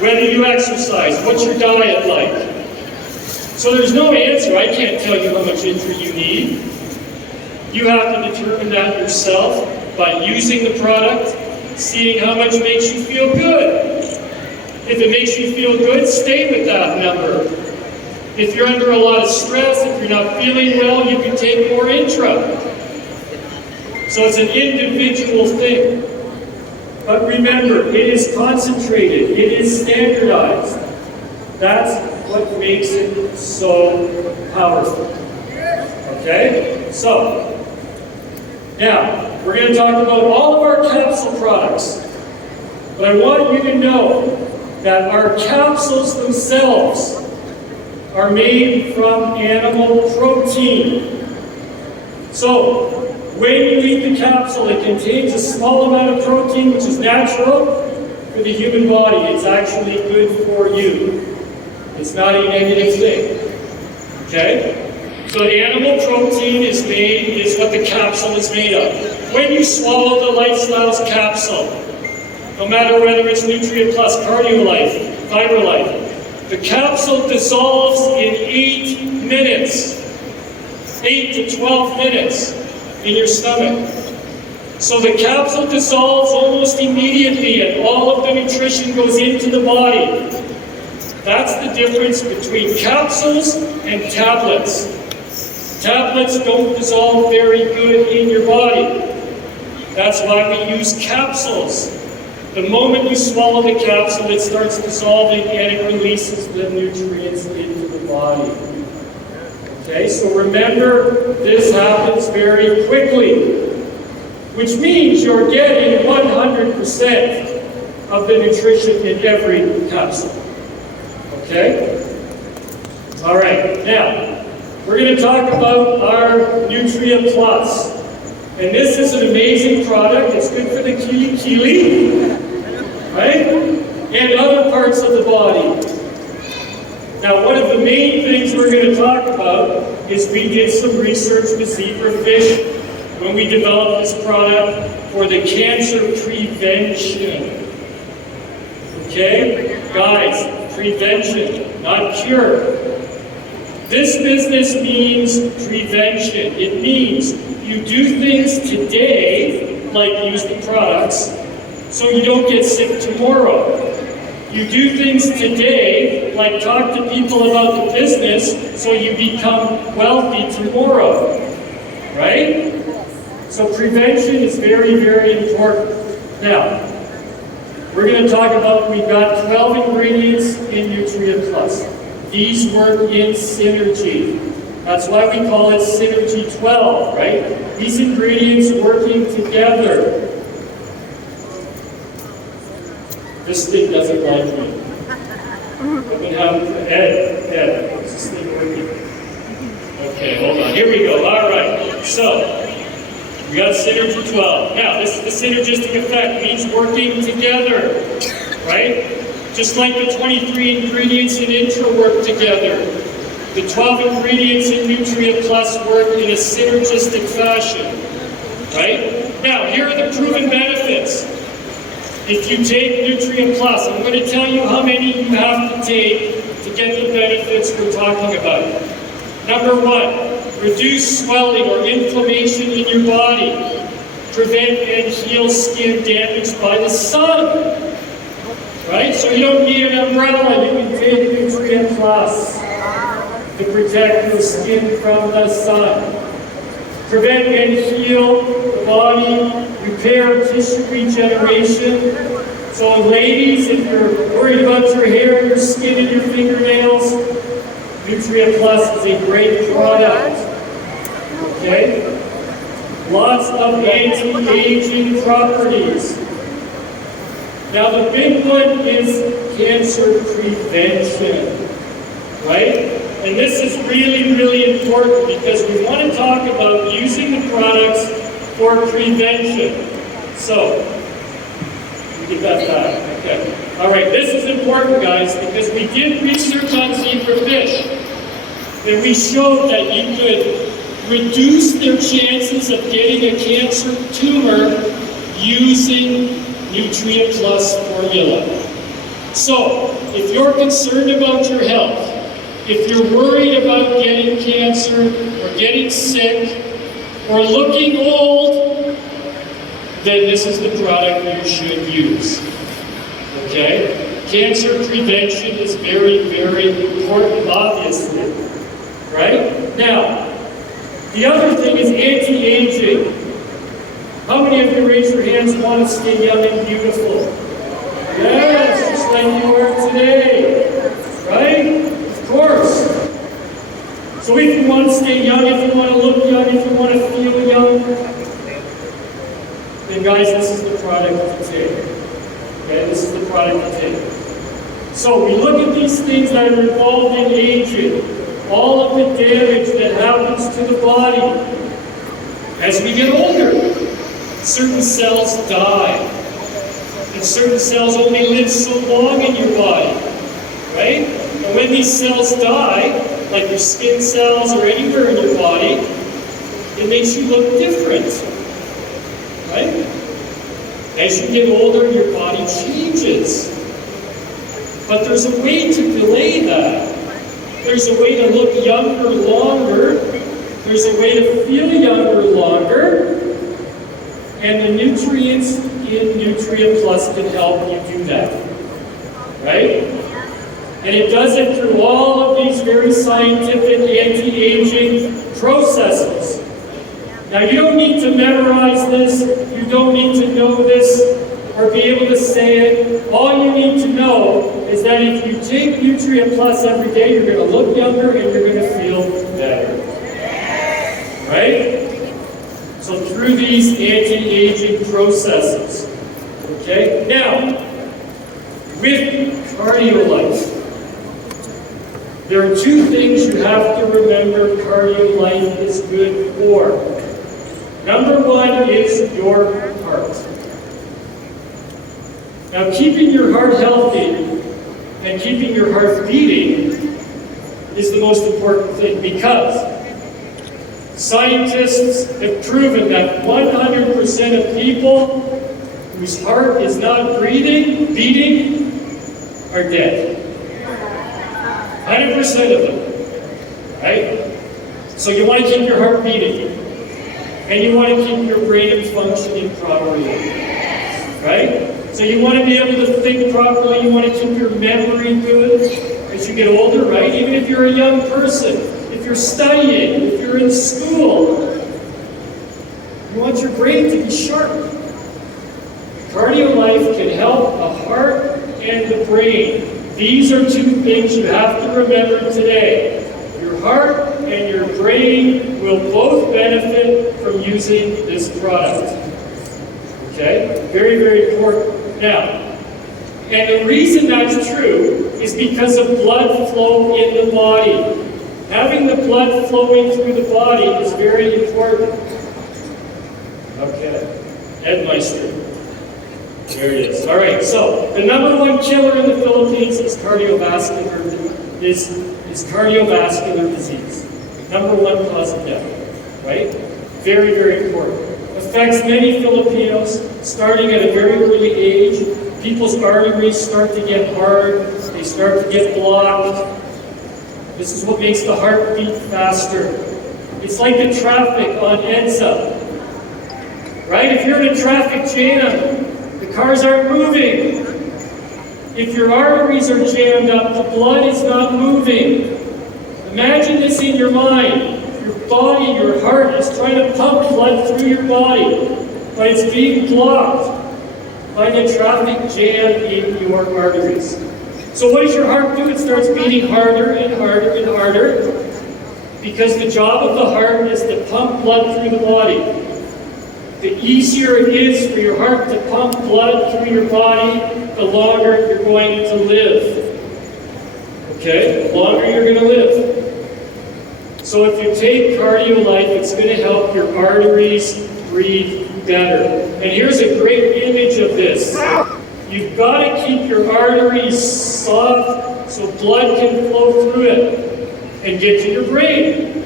Whether you exercise, what's your diet like? So there's no answer. I can't tell you how much Intra you need. You have to determine that yourself by using the product, seeing how much makes you feel good. If it makes you feel good, stay with that number. If you're under a lot of stress, if you're not feeling well, you can take more Intra. So it's an individual thing. But remember, it is concentrated, it is standardized. That's what makes it so powerful. Okay? So, now, we're going to talk about all of our capsule products. But I want you to know that our capsules themselves are made from animal protein. So, when you eat the capsule, it contains a small amount of protein, which is natural for the human body. It's actually good for you. It's not a negative thing. Okay? So animal protein is what the capsule is made of. When you swallow the Lifestyles capsule, no matter whether it's Nutrient Plus, Cardio Life, Fiber Life, the capsule dissolves in 8 minutes. 8 to 12 minutes in your stomach. So the capsule dissolves almost immediately and all of the nutrition goes into the body. That's the difference between capsules and tablets. Tablets don't dissolve very good in your body. That's why we use capsules. The moment you swallow the capsule, it starts dissolving and it releases the nutrients into the body. Okay, so remember, this happens very quickly, which means you're getting 100% of the nutrition in every capsule. Okay? All right, now, we're going to talk about our Nutrient Plus. And this is an amazing product. It's good for the kili, right? And other parts of the body. Now, one of the main things we're going to talk about is we did some research with zebrafish when we developed this product for the cancer prevention. Okay? Guys, prevention, not cure. This business means prevention. It means you do things today, like use the products, so you don't get sick tomorrow. You do things today, like talk to people about the business, so you become wealthy tomorrow. Right? So prevention is very, very important. Now, we're going to talk about, we've got 12 ingredients in Nutrient Plus. These work in synergy. That's why we call it Synergy 12, right? These ingredients working together. This thing doesn't like me. I'm going to have Ed, is this thing working? Okay, hold on. Here we go. All right. So, we got Synergy 12. Now, this is the synergistic effect. It means working together, right? Just like the 23 ingredients in Intra work together. The 12 ingredients in Nutrient Plus work in a synergistic fashion, right? Now, here are the proven benefits. If you take Nutrient Plus, I'm going to tell you how many you have to take to get the benefits we're talking about. Number 1, reduce swelling or inflammation in your body. Prevent and heal skin damaged by the sun. Right? So you don't need an umbrella, you can take Nutrient Plus to protect your skin from the sun. Prevent and heal the body, repair tissue regeneration. So ladies, if you're worried about your hair, your skin, and your fingernails, Nutrient Plus is a great product. Okay? Lots of anti-aging properties. Now the big one is cancer prevention, right? And this is really, really important because we want to talk about using the products for prevention. So, get that back, okay. All right, this is important, guys, because we did research on zebrafish, and we showed that you could reduce their chances of getting a cancer tumor using Nutrient Plus formula. So, if you're concerned about your health, if you're worried about getting cancer, or getting sick, or looking old, then this is the product you should use. Okay? Cancer prevention is very, very important, obviously. Right? Now, the other thing is anti-aging. How many of you raise your hands and want to stay young and beautiful? Yes, just like you are today. Right? Of course. So if you want to stay young, if you want to look young, if you want to feel young, then guys, this is the product to take. Okay, this is the product to take. So we look at these things that are involved in aging, all of the damage that happens to the body. As we get older, certain cells die. And certain cells only live so long in your body. Right? And when these cells die, like your skin cells or anywhere in your body, it makes you look different. Right? As you get older, your body changes. But there's a way to delay that. There's a way to look younger longer. There's a way to feel younger longer. And the nutrients in Nutria Plus can help you do that. Right? And it does it through all of these very scientific anti-aging processes. Now, you don't need to memorize this. You don't need to know this or be able to say it. All you need to know is that if you take Nutria Plus every day, you're going to look younger and you're going to feel better. Right? So through these anti-aging processes. Okay? Now, with CardioLife, there are two things you have to remember CardioLife is good for. Number one is your heart. Now, keeping your heart healthy and keeping your heart beating is the most important thing, because scientists have proven that 100% of people whose heart is not beating are dead. 100% of them. Right? So you want to keep your heart beating. And you want to keep your brain functioning properly. Right? So you want to be able to think properly. You want to keep your memory good as you get older, right? Even if you're a young person, if you're studying, if you're in school, you want your brain to be sharp. CardioLife can help the heart and the brain. These are two things you have to remember today. Your heart and your brain will both benefit from using this product. Okay? Very, very important. Now, and the reason that's true is because of blood flow in the body. Having the blood flowing through the body is very important. Okay. Ed Meister. There it is. All right, so the number one killer in the Philippines is cardiovascular disease. Number one cause of death, right? Very, very important. Affects many Filipinos, starting at a very early age. People's arteries start to get hard. They start to get blocked. This is what makes the heart beat faster. It's like the traffic on EDSA, right? If you're in a traffic jam, the cars aren't moving. If your arteries are jammed up, the blood is not moving. Imagine this in your mind. Your body, your heart is trying to pump blood through your body, but it's being blocked by the traffic jam in your arteries. So what does your heart do? It starts beating harder and harder and harder, because the job of the heart is to pump blood through the body. The easier it is for your heart to pump blood through your body, the longer you're going to live. Okay? The longer you're going to live. So if you take CardioLife, it's going to help your arteries breathe better. And here's a great image of this. You've got to keep your arteries soft so blood can flow through it and get to your brain.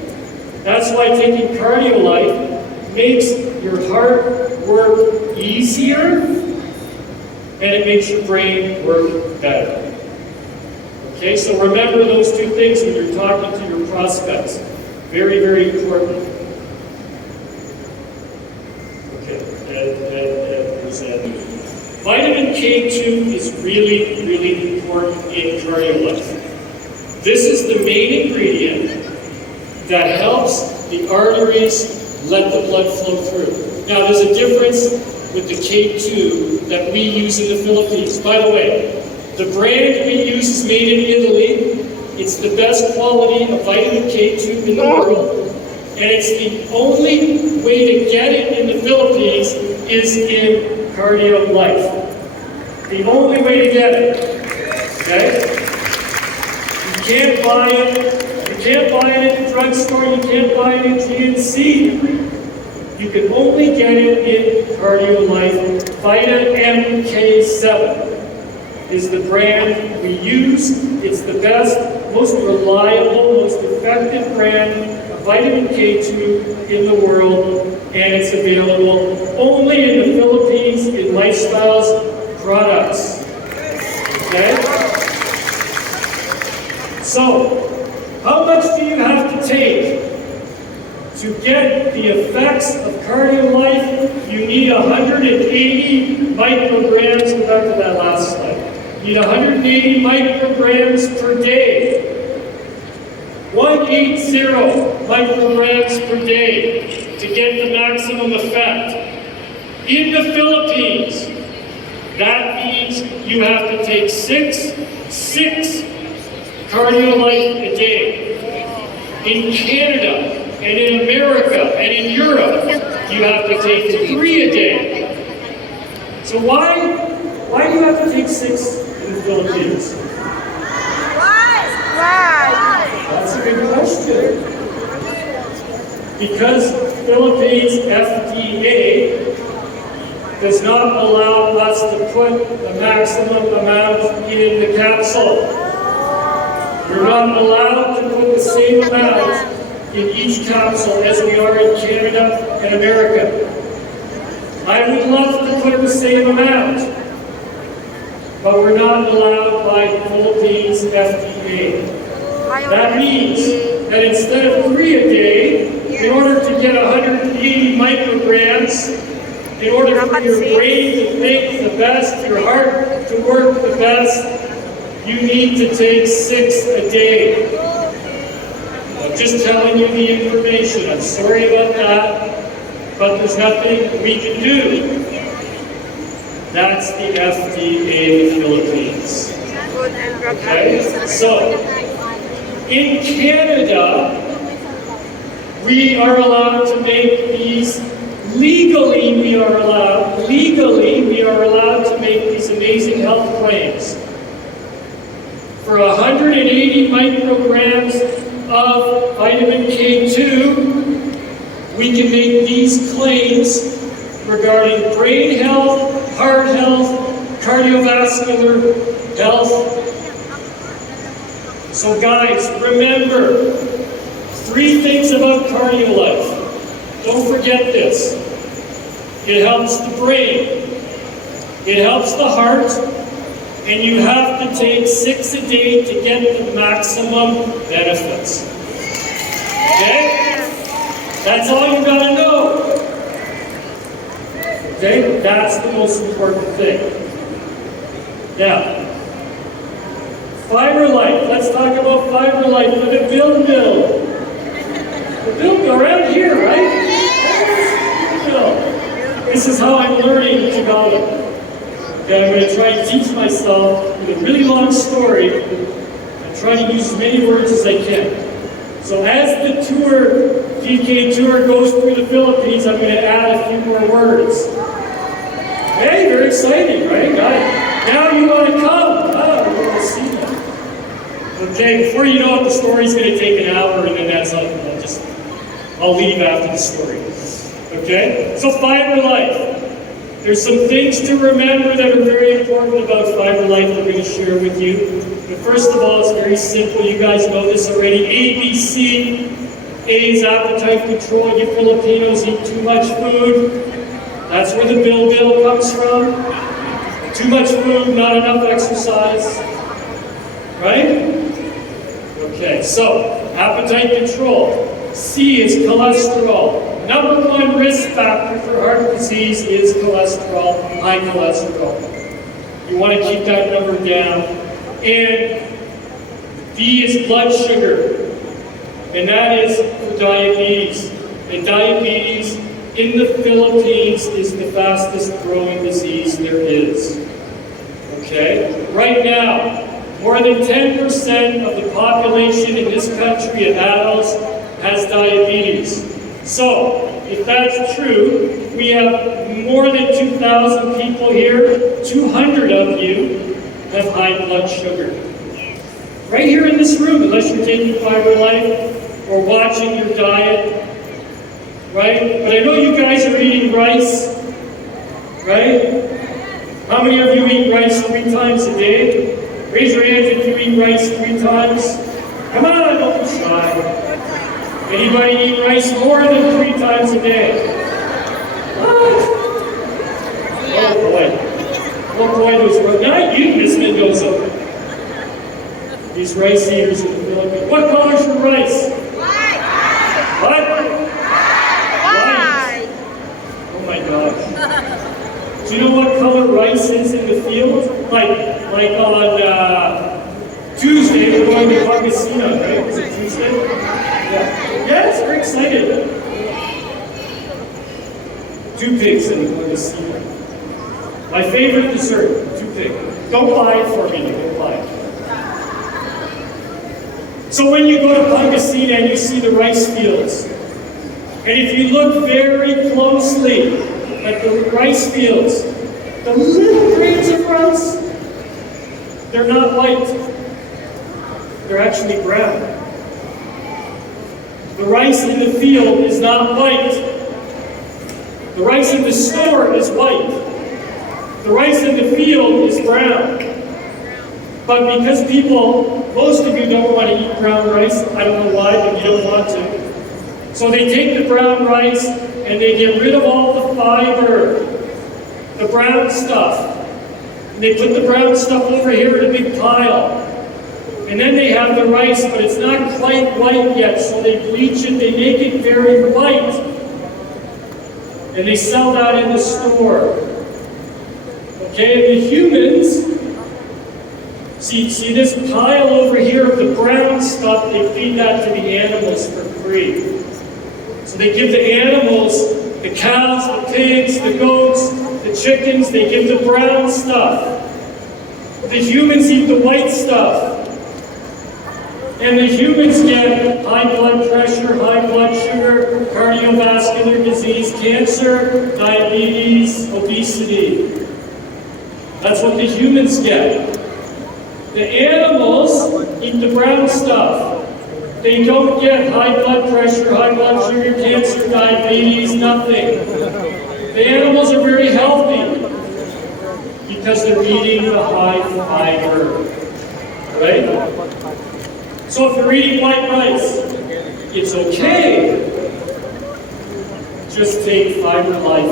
That's why taking CardioLife makes your heart work easier and it makes your brain work better. Okay, so remember those two things when you're talking to your prospects. Very, very important. Okay, vitamin K2 is really, really important in cardio life. This is the main ingredient that helps the arteries let the blood flow through. Now, there's a difference with the K2 that we use in the Philippines. By the way, the brand we use is made in Italy. It's the best quality of vitamin K2 in the world. And it's the only way to get it in the Philippines is in Cardio Life. The only way to get it. Okay? You can't buy it. You can't buy it at the drugstore. You can't buy it at GNC. You can only get it in Cardio Life. Vita MK7 is the brand we use. It's the best, most reliable, most effective brand of vitamin K2 in the world, and it's available only in the Philippines in Lifestyles products. Okay? So, how much do you have to take to get the effects of Cardio Life? You need 180 micrograms. Go back to that last slide. You need 180 micrograms per day. 180 micrograms per day to get the maximum effect. In the Philippines, that means you have to take six Cardio Life a day. In Canada, and in America, and in Europe, you have to take 3 a day. So why do you have to take 6 in the Philippines? Why? That's a good question. Because Philippines FDA does not allow us to put the maximum amount in the capsule. We're not allowed to put the same amount in each capsule as we are in Canada and America. I would love to put the same amount, but we're not allowed by the Philippines FDA. That means that instead of 3 a day, in order to get 180 micrograms, in order for your brain to think the best, your heart to work the best, you need to take 6 a day. I'm just telling you the information. I'm sorry about that, but there's nothing we can do. That's the FDA Philippines. Okay? So, in Canada, we are allowed to make these, legally we are allowed to make these amazing health claims. For 180 micrograms of vitamin K2, we can make these claims regarding brain health, heart health, cardiovascular health. So guys, remember 3 things about Cardio Life. Don't forget this. It helps the brain, it helps the heart, and you have to take 6 a day to get the maximum benefits. Okay? That's all you gotta know. Okay? That's the most important thing. Now, Fiber Life. Let's talk about Fiber Life for the Bill Mill. The Bill Mill around here, right? This is how I'm learning Tagalog. Okay, I'm going to try and teach myself with a really long story and try to use as many words as I can. So as the tour, DK tour goes through the Philippines, I'm going to add a few more words. Hey, very exciting, right? Now you want to come. Oh, we want to see you. Okay, before you know it, the story's going to take an hour, and then that's all. I'll leave after the story. Okay? So Fiber Life. There's some things to remember that are very important about Fiber Life we're going to share with you. But first of all, it's very simple. You guys know this already. ABC. A is appetite control. You Filipinos eat too much food. That's where the Bill comes from. Too much food, not enough exercise, right? Okay, so appetite control. C is cholesterol. Number one risk factor for heart disease is cholesterol, high cholesterol. You want to keep that number down. And D is blood sugar, and that is for diabetes. And diabetes in the Philippines is the fastest growing disease there is. Okay? Right now, more than 10% of the population in this country of adults has diabetes. So, if that's true, we have more than 2,000 people here, 200 of you have high blood sugar. Right here in this room, unless you're taking Fiber Life or watching your diet, right? But I know you guys are eating rice, right? How many of you eat rice 3 times a day? Raise your hands if you eat rice 3 times. Come on, don't be shy. Anybody eat rice more than 3 times a day? What? Oh boy. Oh boy, those not you, Miss Mendoza. These rice eaters in the Philippines. What color is your rice? White. What? White. Oh my gosh. Do you know what color rice is in the field? Like on Tuesday, we're going to Pangasinan, right? Is it Tuesday? Yeah. Yes, we're excited. 2 pigs in Pangasinan. My favorite dessert, 2 pig. Don't buy it for me, don't buy it. So when you go to Pangasinan and you see the rice fields, and if you look very closely at the rice fields, the little grains of rice, they're not white. They're actually brown. The rice in the field is not white. The rice in the store is white. The rice in the field is brown. But because people, most of you don't want to eat brown rice, I don't know why, but you don't want to. So they take the brown rice and they get rid of all the fiber, the brown stuff. And they put the brown stuff over here in a big pile. And then they have the rice, but it's not quite white yet, so they bleach it, they make it very white. And they sell that in the store. Okay, and the humans, see this pile over here of the brown stuff, they feed that to the animals for free. So they give the animals, the cows, the pigs, the goats, the chickens, they give the brown stuff. The humans eat the white stuff. And the humans get high blood pressure, high blood sugar, cardiovascular disease, cancer, diabetes, obesity. That's what the humans get. The animals eat the brown stuff. They don't get high blood pressure, high blood sugar, cancer, diabetes, nothing. The animals are very healthy because they're eating the high fiber. Right? So if you're eating white rice, it's okay. Just take Fiber Life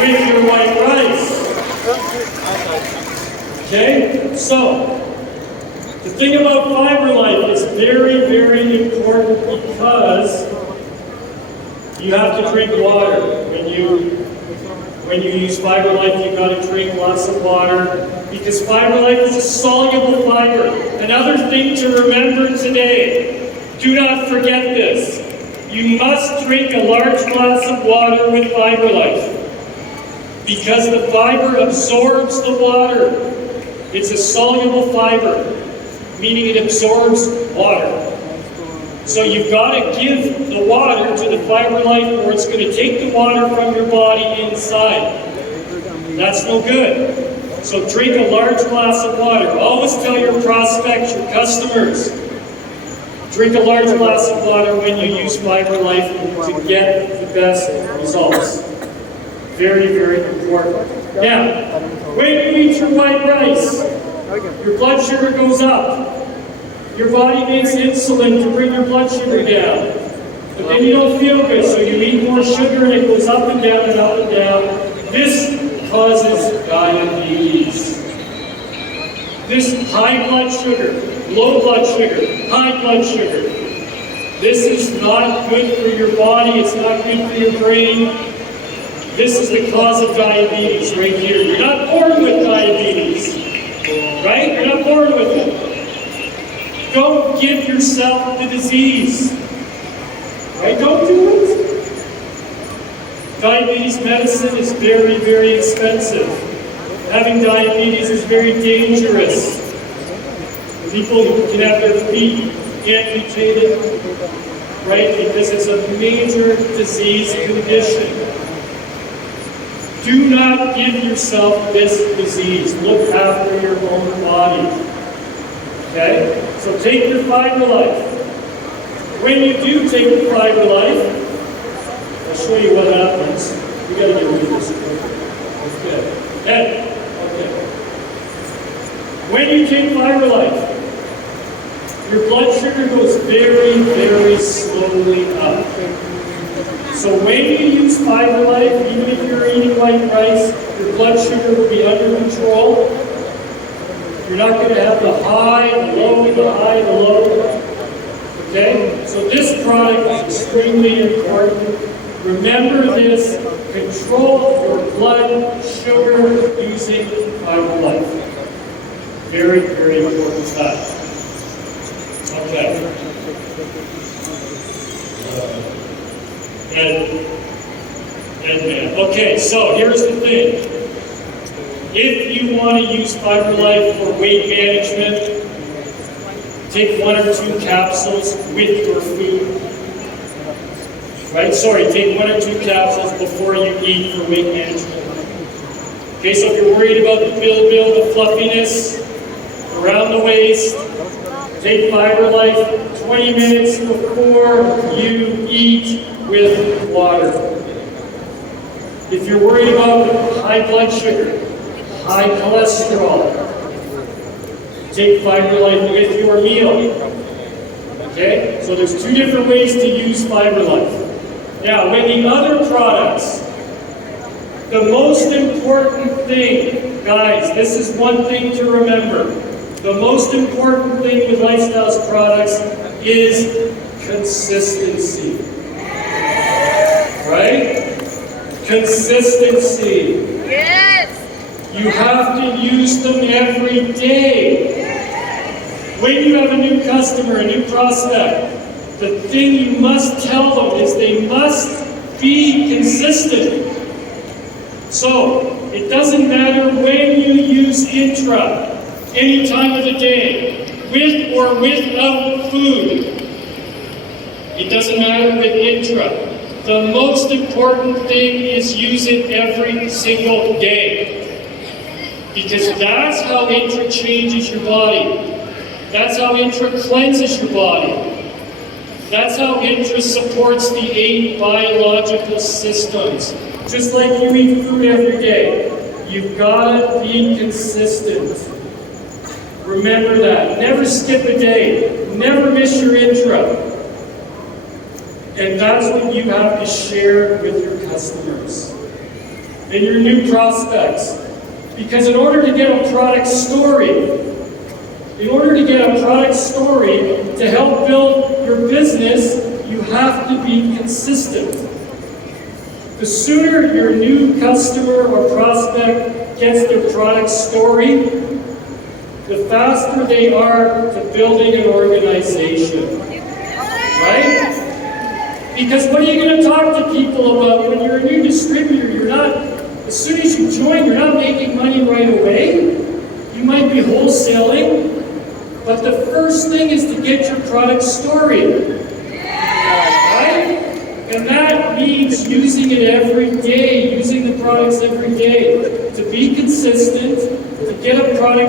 with your white rice. Okay? So, the thing about Fiber Life is very, very important because you have to drink water. When you use Fiber Life, you've got to drink lots of water because Fiber Life is a soluble fiber. Another thing to remember today, do not forget this. You must drink a large glass of water with Fiber Life because the fiber absorbs the water. It's a soluble fiber, meaning it absorbs water. So you've got to give the water to the Fiber Life or it's going to take the water from your body inside. That's no good. So drink a large glass of water. Always tell your prospects, your customers, drink a large glass of water when you use Fiber Life to get the best results. Very, very important. Now, when you eat your white rice, your blood sugar goes up. Your body makes insulin to bring your blood sugar down. But then you don't feel good, so you eat more sugar and it goes up and down and up and down. This causes diabetes. This high blood sugar, low blood sugar, high blood sugar, this is not good for your body, it's not good for your brain. This is the cause of diabetes right here. You're not born with diabetes, right? You're not born with it. Don't give yourself the disease, right? Don't do it. Diabetes medicine is very, very expensive. Having diabetes is very dangerous. People can have their feet amputated, right? Because it's a major disease condition. Do not give yourself this disease. Look after your own body. Okay? So take your Fiber Life. When you do take the Fiber Life, I'll show you what happens. We gotta get rid of this. Okay. Okay. When you take Fiber Life, your blood sugar goes very, very slowly up. So when you use Fiber Life, even if you're eating white rice, your blood sugar will be under control. You're not going to have the high, the low, the high, the low. Okay? So this product is extremely important. Remember this. Control your blood sugar using Fiber Life. Very, very important fact. Okay. Okay, so here's the thing. If you want to use Fiber Life for weight management, take 1 or 2 capsules with your food. Right? Sorry, take 1 or 2 capsules before you eat for weight management. Okay, so if you're worried about the build, the fluffiness around the waist, take Fiber Life 20 minutes before you eat with water. If you're worried about high blood sugar, high cholesterol, take Fiber Life with your meal. Okay? So there's 2 different ways to use Fiber Life. Now, with the other products, the most important thing, guys, this is one thing to remember. The most important thing with Lifestyles products is consistency. Right? Consistency. Yes. You have to use them every day. When you have a new customer, a new prospect, the thing you must tell them is they must be consistent. So, it doesn't matter when you use Intra, any time of the day, with or without food. It doesn't matter with Intra. The most important thing is use it every single day. Because that's how Intra changes your body. That's how Intra cleanses your body. That's how Intra supports the 8 biological systems. Just like you eat food every day, you've got to be consistent. Remember that. Never skip a day. Never miss your Intra. And that's what you have to share with your customers and your new prospects. Because in order to get a product story, to help build your business, you have to be consistent. The sooner your new customer or prospect gets their product story, the faster they are to building an organization. Right? Because what are you going to talk to people about when you're a new distributor? You're not, as soon as you join, you're not making money right away. You might be wholesaling, but the first thing is to get your product story. Right? And that means using it every day, using the products every day, to be consistent, to get a product